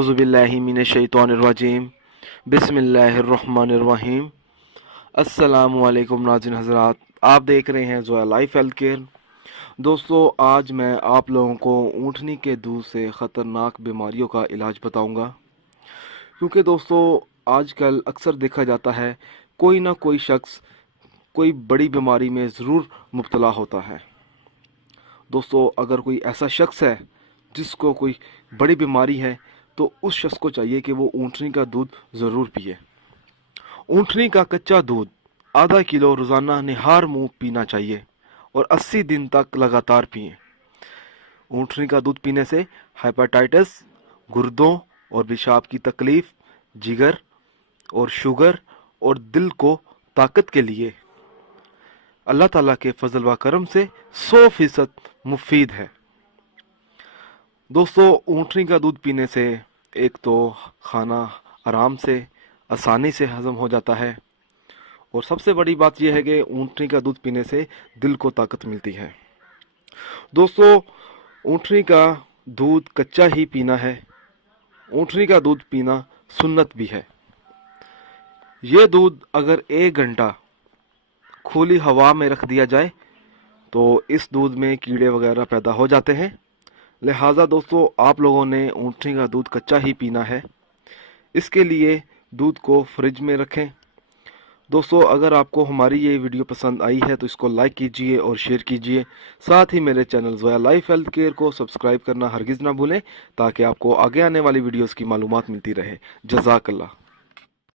औज़ु बिल्लाहि मिनश शैतानिर रजीम बिस्मिल्लाहिर रहमानिर रहीम। अस्सलामु अलैकुम नाज़रीन हज़रात, आप देख रहे हैं ज़ोया लाइफ हेल्थ केयर। दोस्तों, आज मैं आप लोगों को ऊँटनी के दूध से ख़तरनाक बीमारियों का इलाज बताऊंगा, क्योंकि दोस्तों आजकल अक्सर देखा जाता है कोई ना कोई शख्स कोई बड़ी बीमारी में ज़रूर मुब्तला होता है। दोस्तों, अगर कोई ऐसा शख्स है जिसको कोई बड़ी बीमारी है तो उस शख्स को चाहिए कि वो ऊँटनी का दूध ज़रूर पिए। ऊँटनी का कच्चा दूध आधा किलो रोज़ाना निहार मुंह पीना चाहिए और 80 दिन तक लगातार पिए। ऊँटनी का दूध पीने से हेपेटाइटिस, गुर्दों और पेशाब की तकलीफ, जिगर और शुगर और दिल को ताकत के लिए अल्लाह ताला के फजल व करम से 100% मुफीद है। दोस्तों, ऊँटनी का दूध पीने से एक तो खाना आराम से आसानी से हजम हो जाता है, और सबसे बड़ी बात यह है कि ऊँटनी का दूध पीने से दिल को ताकत मिलती है। दोस्तों, ऊँटनी का दूध कच्चा ही पीना है। ऊँटनी का दूध पीना सुन्नत भी है। ये दूध अगर 1 घंटा खुली हवा में रख दिया जाए तो इस दूध में कीड़े वगैरह पैदा हो जाते हैं। लिहाजा दोस्तों, आप लोगों ने ऊँटनी का दूध कच्चा ही पीना है। इसके लिए दूध को फ्रिज में रखें। दोस्तों, अगर आपको हमारी ये वीडियो पसंद आई है तो इसको लाइक कीजिए और शेयर कीजिए। साथ ही मेरे channel Zoya life health care को सब्सक्राइब करना हरगिज़ ना भूलें, ताकि आपको आगे आने वाली वीडियोस की मालूमात मिलती रहे। जज़ाकल्लाह।